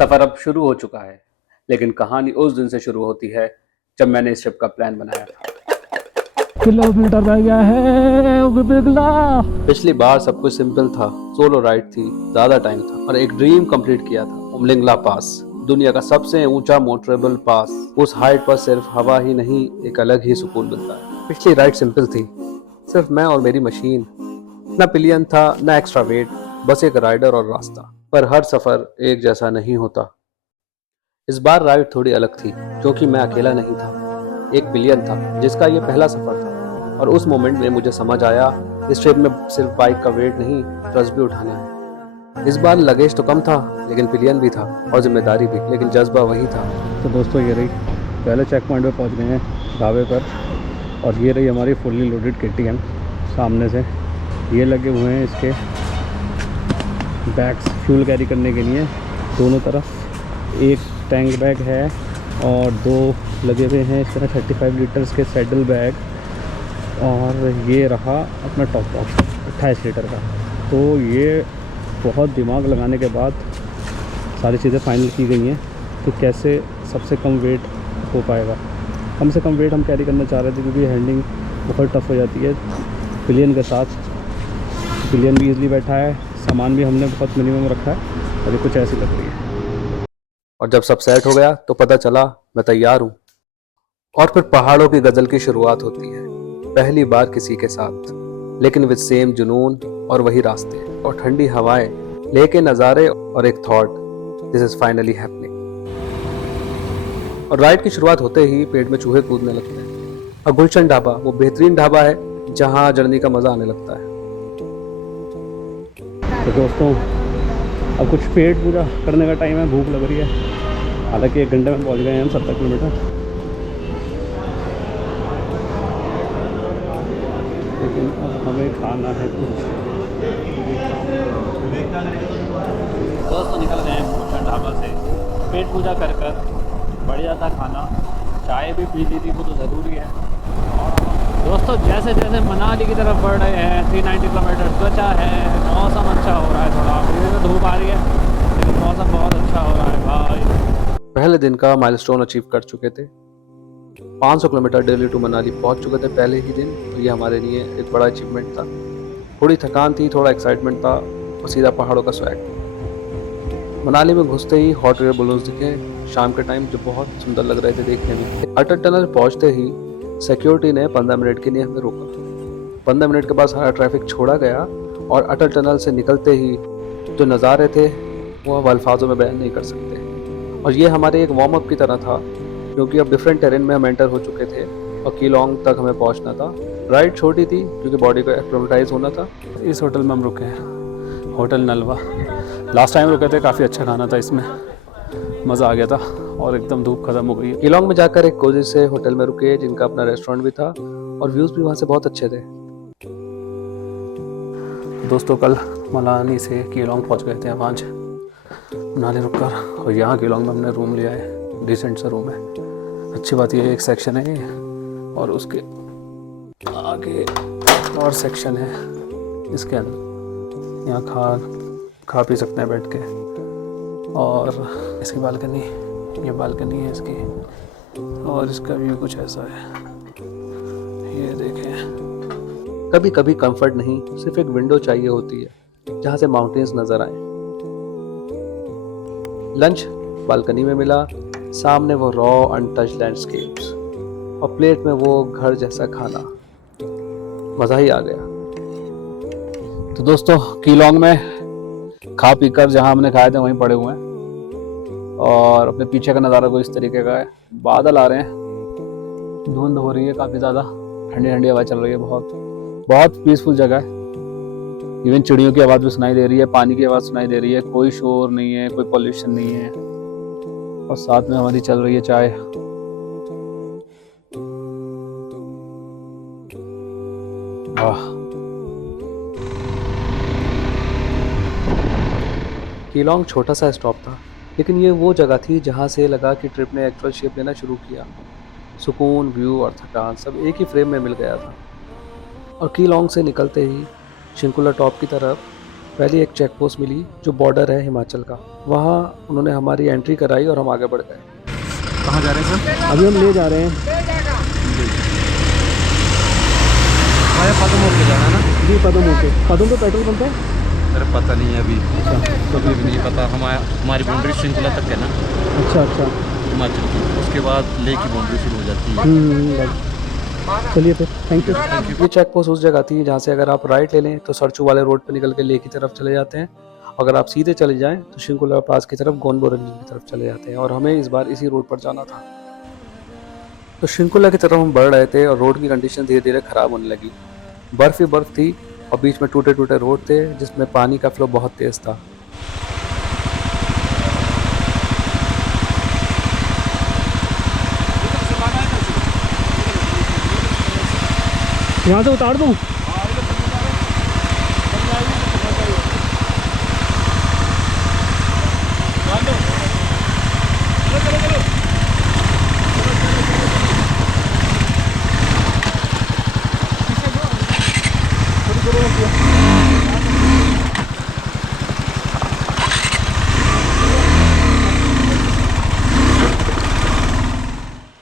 सफर अब शुरू हो चुका है, लेकिन कहानी उस दिन से शुरू होती है जब मैंने इस ट्रिप का प्लान बनाया था। किलोमीटर रह गया है वो भी पिघला। पिछली बार सब कुछ सिंपल था, सोलो राइड थी, ज्यादा टाइम था और एक ड्रीम कंप्लीट किया था, उमलिंगला पास, दुनिया का सबसे ऊंचा मोटरेबल पास। उस हाइट पर सिर्फ हवा ही नहीं, एक अलग ही सुकून मिलता है। पिछली राइड सिंपल थी, सिर्फ मैं और मेरी मशीन, ना पिलियन था ना एक्स्ट्रा वेट, बस एक राइडर और रास्ता। पर हर सफर एक जैसा नहीं होता। इस बार राइड थोड़ी अलग थी, क्योंकि मैं अकेला नहीं था, एक पिलियन था जिसका ये पहला सफर था। और उस मोमेंट में मुझे समझ आया, इस ट्रिप में सिर्फ बाइक का वेट नहीं, ट्रस्ट भी उठाना है। इस बार लगेज तो कम था, लेकिन पिलियन भी था और जिम्मेदारी भी, लेकिन जज्बा वही था। तो दोस्तों ये रही, पहले चेक पॉइंट पे पहुंच गए हैं, ढाबे पर। और ये रही हमारी फुल्ली लोडेड KTM सामने से। ये लगे हुए हैं इसके बैग्स फ्यूल कैरी करने के लिए दोनों तरफ। एक टैंक बैग है और 2 लगे हुए हैं इस तरह 35 लीटर्स के सैडल बैग। और ये रहा अपना टॉप बॉक्स 28 लीटर का। तो ये बहुत दिमाग लगाने के बाद सारी चीज़ें फाइनल की गई हैं कि कैसे सबसे कम वेट हो पाएगा। कम से कम वेट हम कैरी करना चाह रहे थे, क्योंकि हैंडलिंग बहुत टफ हो जाती है पिलियन के साथ। पिलियन भी ईज़िली बैठा है, सामान भी हमने बहुत मिनिमम रखा है और ये कुछ ऐसी लग रही है। और जब सब सेट हो गया तो पता चला मैं तैयार हूँ। और फिर पहाड़ों की गजल की शुरुआत होती है, पहली बार किसी के साथ, लेकिन विद सेम जुनून और वही रास्ते और ठंडी हवाएं लेके नज़ारे और एक thought, this is finally happening. और राइड की शुरुआत होते ही पेट में चूहे कूदने लगते हैं। और गुलशन ढाबा वो बेहतरीन ढाबा है जहाँ जर्नी का मजा आने लगता है। तो दोस्तों अब कुछ पेट पूजा करने का टाइम है, भूख लग रही है। हालांकि 1 घंटे में पहुंच गए हैं हम 70 किलोमीटर, लेकिन अब हमें खाना है कुछ। दोस्तों निकल गए हैं भूषण ढाबा से, पेट पूजा कर कर। बढ़िया था खाना, चाय भी पी ली थी, वो तो ज़रूरी है। और दोस्तों जैसे जैसे मनाली की तरफ बढ़ रहे हैं, 390 किलोमीटर बचा है, मौसम अच्छा हो रहा है। थोड़ा अभी तो धूप आ रही है, लेकिन मौसम बहुत अच्छा हो रहा है भाई। पहले दिन का माइलस्टोन अचीव कर चुके थे, 500 किलोमीटर दिल्ली टू मनाली पहुंच चुके थे पहले ही दिन। तो ये हमारे लिए एक बड़ा अचीवमेंट था। थोड़ी थकान थी, थोड़ा एक्साइटमेंट था और सीधा पहाड़ों का स्वैग। मनाली में घुसते ही हॉट एयर बलून्स दिखे शाम के टाइम, जो बहुत सुंदर लग रहे थे देखने में। अटल टनल पहुंचते ही सिक्योरिटी ने 15 मिनट के लिए हमें रोका। 15 मिनट के बाद सारा ट्रैफिक छोड़ा गया और अटल टनल से निकलते ही जो नज़ारे थे वो अब अल्फाजों में बयान नहीं कर सकते। और ये हमारे एक वार्म अप की तरह था, क्योंकि अब डिफरेंट टेरेन में हम एंटर हो चुके थे और कीलोंग तक हमें पहुंचना था। राइड छोटी थी क्योंकि बॉडी को एक्लेमेटाइज होना था। इस होटल में हम रुके हैं, होटल नलवा। लास्ट टाइम रुके थे, काफ़ी अच्छा खाना था इसमें, मज़ा आ गया था और एकदम धूप ख़त्म हो गई है। कीलोंग में जाकर एक कोजी से होटल में रुके, जिनका अपना रेस्टोरेंट भी था और व्यूज़ भी वहाँ से बहुत अच्छे थे। दोस्तों कल मनाली से कीलोंग पहुंच गए थे हम आज मनाली रुककर, और यहाँ कीलोंग में हमने रूम लिया है, डिसेंट सा रूम है। अच्छी बात यह है एक सेक्शन है ये, और उसके आगे और सेक्शन है इसके अंदर। यहाँ खा पी सकते हैं बैठ के। और इसकी बालकनी, ये बालकनी है इसकी, और इसका व्यू कुछ ऐसा है, ये देखें। कभी कभी कंफर्ट नहीं, सिर्फ एक विंडो चाहिए होती है जहाँ से माउंटेन्स नजर आए। लंच बालकनी में मिला, सामने वो रॉ अनटच्ड लैंडस्केप्स और प्लेट में वो घर जैसा खाना, मज़ा ही आ गया। तो दोस्तों कीलोंग में खा पी कर जहाँ हमने खाए थे वहीं पड़े हुए हैं, और अपने पीछे का नज़ारा कुछ इस तरीके का है। बादल आ रहे हैं, धुंध हो रही है काफ़ी ज़्यादा, ठंडी ठंडी हवा चल रही है, बहुत पीसफुल जगह है। इवन चिड़ियों की आवाज़ भी सुनाई दे रही है, पानी की आवाज़ सुनाई दे रही है, कोई शोर नहीं है, कोई पॉल्यूशन नहीं है, और साथ में हमारी चल रही है चाय। वाह। कीलोंग छोटा सा स्टॉप था, लेकिन ये वो जगह थी जहाँ से लगा कि ट्रिप ने एक्चुअल शेप लेना शुरू किया। सुकून, व्यू और थकान सब एक ही फ्रेम में मिल गया था। और कीलोंग से निकलते ही शिंकुला टॉप की तरफ पहली एक चेक पोस्ट मिली जो बॉर्डर है हिमाचल का। वहाँ उन्होंने हमारी एंट्री कराई और हम आगे बढ़ गए। कहाँ जा रहे हैं सर? अभी हम ले जा रहे हैं हमारे पदम होके जाना है ना? जी पदम होके। पदम तो पेट्रोल पंप है? मेरे पता नहीं है अभी, कभी भी नहीं पता। हमारी बाउंड्री श्रृंखला तक है ना अच्छा हिमाचल की, उसके बाद लेह की बाउंड्री शुरू हो जाती है। चलिए फिर, थैंक यू। ये चेक पोस्ट उस जगह थी जहाँ से अगर आप राइट ले लें तो सरचू वाले रोड पर निकल के लेह की तरफ चले जाते हैं। अगर आप सीधे चले जाएं तो शिंकुला पास की तरफ गोंडबो रंजन की तरफ चले जाते हैं, और हमें इस बार इसी रोड पर जाना था। तो शिंकुला की तरफ हम बढ़ रहे थे और रोड की कंडीशन धीरे धीरे ख़राब होने लगी। बर्फ़ ही बर्फ़ थी और बीच में टूटे टूटे रोड थे जिसमें पानी का फ्लो बहुत तेज़ था। यहाँ से उतार दूँ?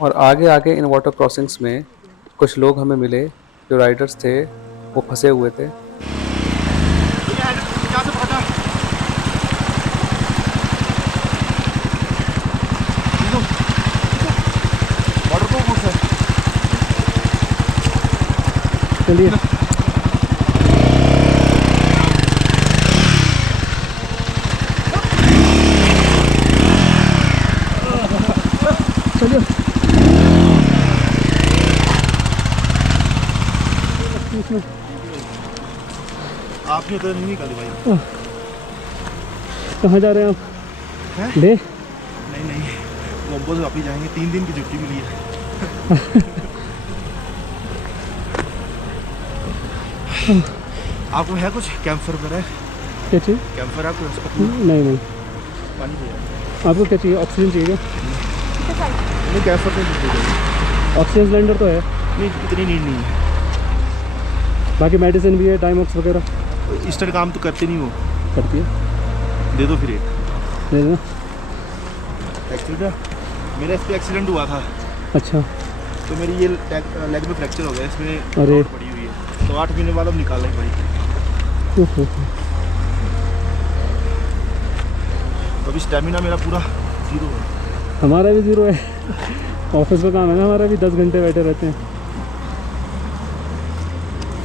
और आगे आगे इन वाटर क्रॉसिंग्स में कुछ लोग हमें मिले जो राइडर्स थे, वो फंसे हुए थे। चलिए चलिए। आपने तो नहीं निकाली भाई। कहाँ जा रहे हैं आप? ले नहीं बॉम्बो से वापस जाएंगे, 3 दिन की छुट्टी मिली है। आपको है कुछ कैंपर पर है? क्या चाहिए? कैंपर आपको? नहीं पानी चाहिए। आपको क्या चाहिए? ऑक्सीजन चाहिए क्या? नहीं कैंपर तो नहीं चाहिए। ऑक्सीजन सिलेंडर तो है? नहीं इतनी नीड नहीं है। बाकी मेडिसिन भी है, टाइमॉक्स वगैरह। इस तरह काम तो करते नहीं वो। करती है, दे दो फिर एक। दे देना। एक्सीडेंट मेरा इस पर एक्सीडेंट हुआ था। अच्छा, तो मेरी ये लेग में फ्रैक्चर हो गया, इसमें अरे। रॉड पड़ी हुई है, तो 8 महीने बाद अब निकालना ही पड़ी। ओहो। तो अभी स्टेमिना मेरा पूरा 0 है। हमारा भी 0 है। ऑफिस का काम है ना, हमारा भी 10 घंटे बैठे रहते हैं।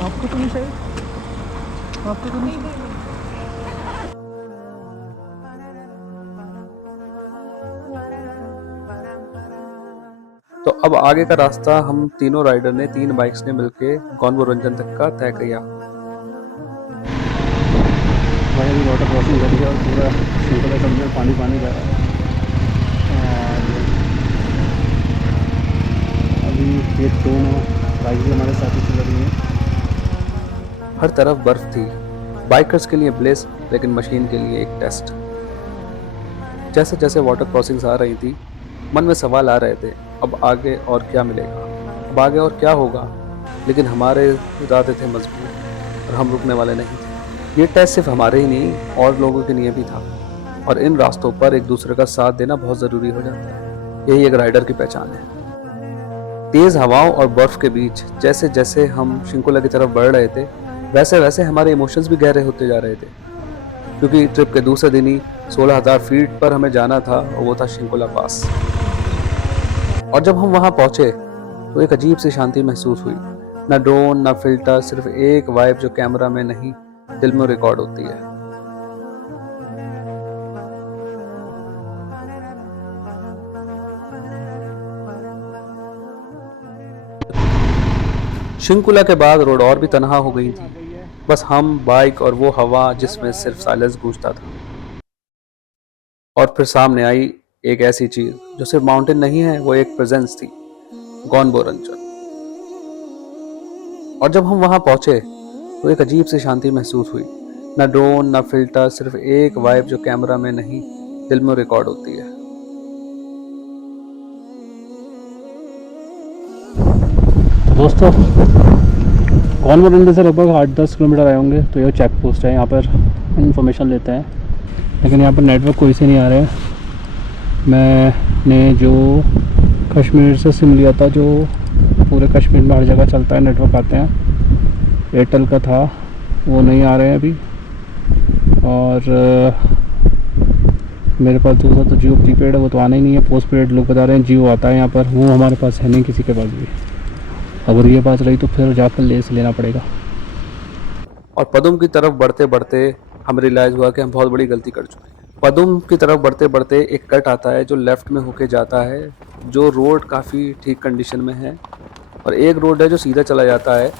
आपको तो नहीं चाहिए? आपको तो नहीं? तो अब आगे का रास्ता हम तीनों राइडर ने 3 बाइक्स ने मिलके गोंडबो रंजन तक का तय किया। भाई अभी वाटर क्रॉसिंग कर दिया और पूरा शिंकुला सब में पानी बह रहा है। और अभी ये दोनों बाइक भी हमारे साथ ही चल रही हैं। हर तरफ बर्फ थी, बाइकर्स के लिए ब्लेस, लेकिन मशीन के लिए एक टेस्ट। जैसे जैसे वाटर क्रॉसिंग्स आ रही थी, मन में सवाल आ रहे थे, अब आगे और क्या मिलेगा, अब आगे और क्या होगा। लेकिन हमारे इरादे थे मजबूत और हम रुकने वाले नहीं थे। ये टेस्ट सिर्फ हमारे ही नहीं, और लोगों के लिए भी था। और इन रास्तों पर एक दूसरे का साथ देना बहुत ज़रूरी हो जाता है। यही एक राइडर की पहचान है। तेज़ हवाओं और बर्फ़ के बीच जैसे जैसे हम शिंकुला की तरफ बढ़ रहे थे, वैसे वैसे हमारे इमोशंस भी गहरे होते जा रहे थे। क्योंकि ट्रिप के दूसरे दिन ही 16,000 फीट पर हमें जाना था, और वो था शिंकुला पास। और जब हम वहाँ पहुँचे तो एक अजीब सी शांति महसूस हुई। ना ड्रोन, ना फिल्टर, सिर्फ एक वाइब जो कैमरा में नहीं, दिल में रिकॉर्ड होती है। शिंकुला के बाद रोड और भी तनहा हो गई थी। बस हम, बाइक और वो हवा जिसमें सिर्फ साइलेंस गूंजता था। और फिर सामने आई एक ऐसी चीज जो सिर्फ माउंटेन नहीं है, वो एक प्रेजेंस थी, गोंडबो रंजन। और जब हम वहां पहुंचे तो एक अजीब सी शांति महसूस हुई। ना ड्रोन, ना फिल्टर, सिर्फ एक वाइब जो कैमरा में नहीं, दिल में रिकॉर्ड होती है। दोस्तों, गोंडबो रंजन से लगभग 8-10 किलोमीटर आए होंगे। तो ये चेक पोस्ट है, यहाँ पर इन्फॉर्मेशन लेते हैं, लेकिन यहाँ पर नेटवर्क कोई से नहीं आ रहा है। मैंने जो कश्मीर से सिम लिया था, जो पूरे कश्मीर में हर जगह चलता है, नेटवर्क आते हैं, एयरटेल का था, वो नहीं आ रहे हैं अभी। और मेरे पास दूसरा तो जियो प्रीपेड है, वो तो आना ही नहीं है। पोस्ट पेड लोग बता रहे हैं जियो आता है यहाँ पर, वो हमारे पास है नहीं किसी के पास भी। अगर ये बात रही तो फिर जाकर लेना पड़ेगा। और पदुम की तरफ बढ़ते बढ़ते हमें रियलाइज़ हुआ कि हम बहुत बड़ी गलती कर चुके हैं। पदुम की तरफ बढ़ते बढ़ते एक कट आता है जो लेफ़्ट में होके जाता है, जो रोड काफ़ी ठीक कंडीशन में है, और एक रोड है जो सीधा चला जाता है,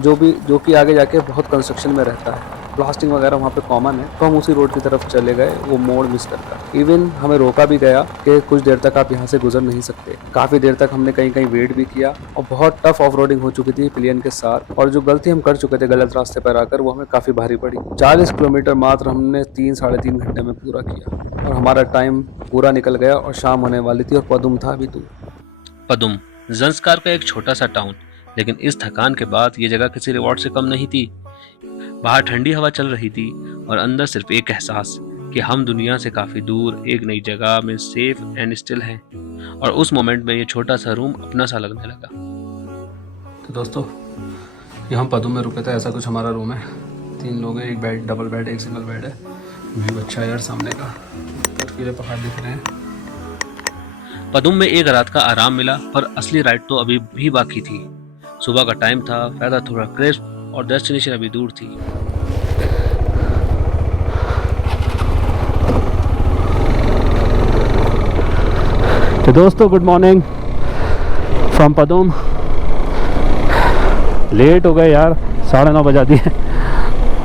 जो कि आगे जाके बहुत कंस्ट्रक्शन में रहता है। प्लास्टिक वगैरह वहाँ पे कॉमन है, तो हम उसी रोड की तरफ चले गए, वो मोड़ मिस करकर। इवन हमें रोका भी गया कि कुछ देर तक आप यहाँ से गुजर नहीं सकते। काफ़ी देर तक हमने कहीं कहीं वेट भी किया, और बहुत टफ ऑफ रोडिंग हो चुकी थी पिलियन के साथ, और जो गलती हम कर चुके थे गलत रास्ते पर आकर, वो हमें काफ़ी भारी पड़ी। 40 किलोमीटर मात्र हमने 3-3.5 घंटे में पूरा किया, और हमारा टाइम पूरा निकल गया और शाम होने वाली थी, और पदुम था अभी दूर। पदुम ज़ंस्कार का एक छोटा सा टाउन, लेकिन इस थकान के बाद ये जगह किसी रिवॉर्ड से कम नहीं थी। बाहर ठंडी हवा चल रही थी और अंदर सिर्फ एक एहसास कि हम दुनिया से काफ़ी दूर एक नई जगह में सेफ एंड स्टिल हैं। और उस मोमेंट में ये छोटा सा रूम अपना सा लगने लगा। तो दोस्तों, ये हम पदुम में रुके थे, ऐसा कुछ हमारा रूम है। 3 लोग हैं, एक बेड, डबल बेड, एक सिंगल बेड है। व्यू अच्छा है यार सामने का, बर्फीले पहाड़ दिख रहे हैं। पदुम में एक रात का आराम मिला, पर असली राइड तो अभी भी बाकी थी। सुबह का टाइम था, वेदर थोड़ा क्रिस्प और डेस्टिनेशन अभी दूर थी। तो दोस्तों, good morning from Padum. Late हो गए यार, 9:30 बजा दिए।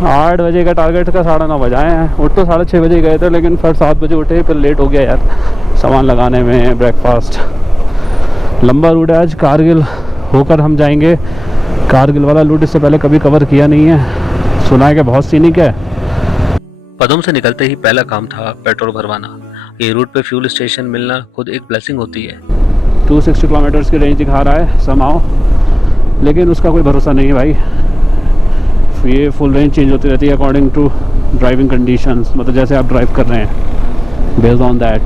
8 बजे का टारगेट का 9:30 बजाए हैं। उठ तो 6:30 बजे गए थे, लेकिन फिर 7 बजे उठे, फिर लेट हो गया यार सामान लगाने में, ब्रेकफास्ट। लंबा रूट है आज, कारगिल होकर हम जाएंगे। कारगिल वाला रूट इससे पहले कभी कवर किया नहीं है, सुना है कि बहुत सीनिक है। पदुम से निकलते ही पहला काम था पेट्रोल भरवाना। ये रूट पे फ्यूल स्टेशन मिलना खुद एक ब्लेसिंग होती है। 260 किलोमीटर्स की रेंज दिखा रहा है समाओ, लेकिन उसका कोई भरोसा नहीं है भाई। ये फुल रेंज चेंज होती रहती है अकॉर्डिंग टू ड्राइविंग कंडीशंस, मतलब जैसे आप ड्राइव कर रहे हैं, बेस्ड ऑन दैट।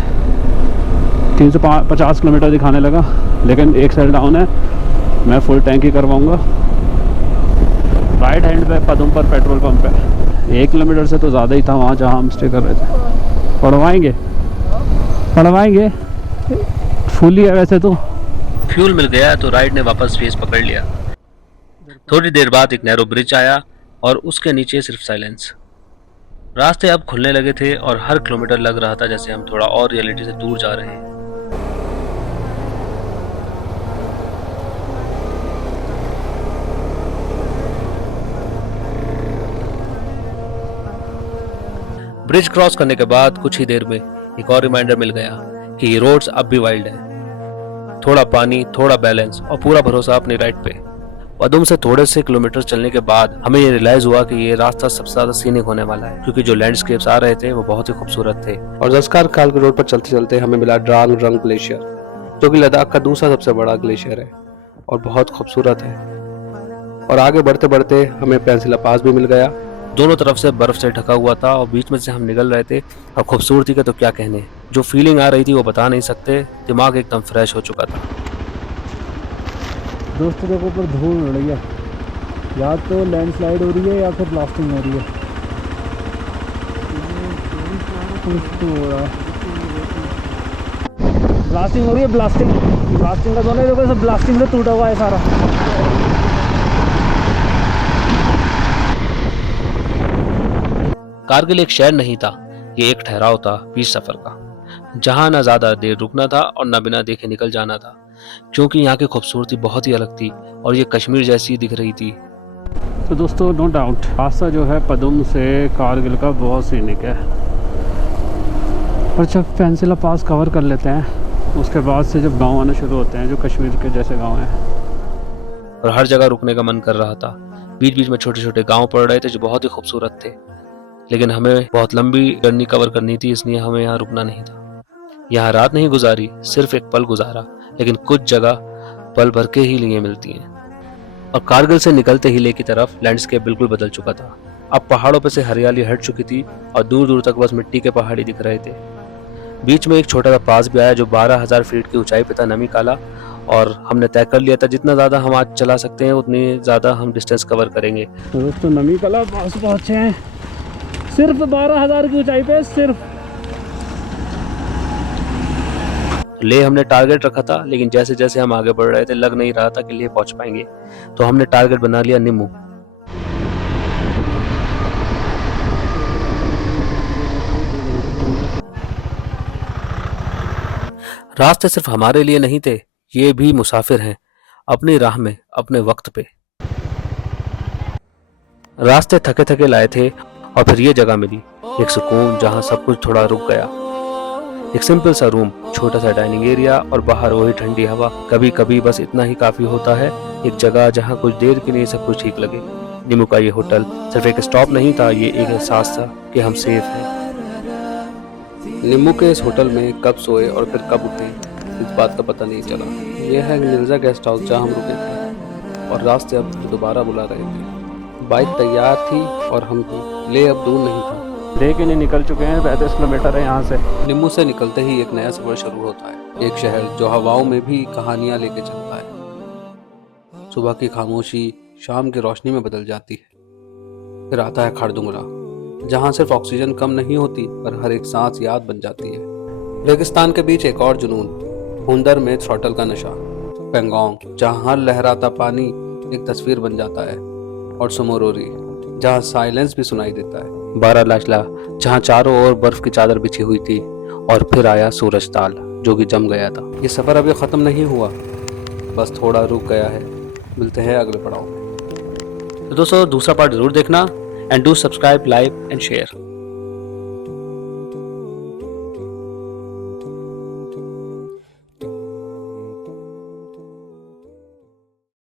350 किलोमीटर दिखाने लगा, लेकिन एक साइड डाउन है, मैं फुल टैंक ही करवाऊँगा। राइट हैंड पे पदुम पर पेट्रोल पंप है। 1 किलोमीटर से तो ज़्यादा ही था वहाँ जहाँ हम स्टे कर रहे थे। पढ़वाएंगे फुल ही है वैसे तो। फ्यूल मिल गया तो राइड ने वापस फेस पकड़ लिया। थोड़ी देर बाद एक नैरो ब्रिज आया और उसके नीचे सिर्फ साइलेंस। रास्ते अब खुलने लगे थे और हर किलोमीटर लग रहा था जैसे हम थोड़ा और रियलिटी से दूर जा रहे हैं। ब्रिज क्रॉस करने के बाद कुछ ही देर में एक और रिमाइंडर मिल गया कि ये रोड्स अब भी वाइल्ड है। थोड़ा पानी, थोड़ा बैलेंस और पूरा भरोसा अपनी राइड पे। पदुम से थोड़े से किलोमीटर चलने के बाद हमें ये रियलाइज हुआ कि ये रास्ता सबसे ज्यादा सीनिक होने वाला है, क्योंकि जो लैंडस्केप्स आ रहे थे वो बहुत ही खूबसूरत थे। और ज़ंस्कार कारगिल रोड पर चलते चलते हमें मिला ड्रांग ड्रंग ग्लेशियर, जो कि लद्दाख का दूसरा सबसे बड़ा ग्लेशियर है और बहुत खूबसूरत है। और आगे बढ़ते बढ़ते हमें पेंसिला पास भी मिल गया। दोनों तरफ से बर्फ से ढका हुआ था और बीच में से हम निकल रहे थे। और खूबसूरती का तो क्या कहने, जो फीलिंग आ रही थी वो बता नहीं सकते। दिमाग एकदम फ्रेश हो चुका था। दोस्तों देखो, ऊपर धूल उड़ रही है, या तो लैंडस्लाइड हो रही है या फिर ब्लास्टिंग हो रही है। कुछ तो हो रहा है, ब्लास्टिंग हो रही है। ब्लास्टिंग का दोनों देखो, सब ब्लास्टिंग से टूटा हुआ है सारा। कारगिल एक शहर नहीं था, ये एक ठहराव था बीच सफर का, जहाँ ना ज्यादा देर रुकना था और ना बिना देखे निकल जाना था, क्योंकि यहाँ की खूबसूरती बहुत ही अलग थी और ये कश्मीर जैसी दिख रही थी। तो दोस्तों, नो डाउट रास्ता जो है पदुम से कारगिल का बहुत सीनिक है। और जब पेंसिला पास कवर कर लेते हैं, उसके बाद से जब गांव आना शुरू होते हैं जो कश्मीर के जैसे गांव हैं, और हर जगह रुकने का मन कर रहा था। बीच बीच में छोटे छोटे गांव पड़ रहे थे जो बहुत ही खूबसूरत थे, लेकिन हमें बहुत लंबी जर्नी कवर करनी थी, इसलिए हमें यहाँ रुकना नहीं था। यहाँ रात नहीं गुजारी, सिर्फ एक पल गुजारा, लेकिन कुछ जगह पल भर के ही लिए मिलती हैं। और कारगिल से निकलते ही लेह की तरफ लैंडस्केप बिल्कुल बदल चुका था। अब पहाड़ों पे से हरियाली हट चुकी थी और दूर दूर तक बस मिट्टी के पहाड़ी दिख रहे थे। बीच में एक छोटा सा पास भी आया जो 12,000 फीट की ऊंचाई पे था, नमी काला, और हमने तय कर लिया था जितना ज़्यादा हम आज चला सकते हैं उतनी ज़्यादा हम डिस्टेंस कवर करेंगे। तो दोस्तों नमी कला पास पहुँचे हैं, सिर्फ 12,000 की ऊंचाई पे सिर्फ। ले हमने टारगेट रखा था, लेकिन जैसे जैसे हम आगे बढ़ रहे थे लग नहीं रहा था कि ले पहुंच पाएंगे, तो हमने टारगेट बना लिया निम्मू। रास्ते सिर्फ हमारे लिए नहीं थे, ये भी मुसाफिर हैं अपनी राह में अपने वक्त पे। रास्ते थके थके लाए थे और फिर ये जगह मिली, एक सुकून जहां सब कुछ थोड़ा रुक गया। एक सिंपल सा रूम, छोटा सा डाइनिंग एरिया और बाहर वही ठंडी हवा। कभी कभी बस इतना ही काफी होता है, एक जगह जहां कुछ देर के लिए सब कुछ ठीक लगे। निम्मू का ये होटल सिर्फ एक स्टॉप नहीं था, ये एक एहसास था कि हम सेफ हैं। निम्मू के इस होटल में कब सोए और फिर कब उठे इस बात का पता नहीं चला। यह है मिर्जा गेस्ट हाउस जहाँ हम रुके थे, और रास्ते अब दोबारा बुला रहे थे। बाइक तैयार थी और हम थे। ले अब दूर नहीं था। ले के लिए निकल चुके हैं, 35 किलोमीटर है यहाँ से। निम्मू से निकलते ही एक नया सफर शुरू होता है, एक शहर जो हवाओं में भी कहानियां लेके चलता है। सुबह की खामोशी शाम की रोशनी में बदल जाती है। फिर आता है खारदुंगरा, जहाँ सिर्फ ऑक्सीजन कम नहीं होती पर हर एक सांस याद बन जाती है। रेगिस्तान के बीच एक और जुनून, हुंदर में थ्रॉटल का नशा। पेंगोंग, जहाँ हर लहराता पानी एक तस्वीर बन जाता है, और सुमोरोरी, जहाँ साइलेंस भी सुनाई देता है। बारालाचला, जहाँ चारों ओर बर्फ की चादर बिछी हुई थी, और फिर आया सूरज ताल जो कि जम गया था। ये सफर अभी खत्म नहीं हुआ, बस थोड़ा रुक गया है। मिलते हैं अगले पड़ाव में। तो दोस्तों दूसरा पार्ट जरूर देखना, and do subscribe, like and share.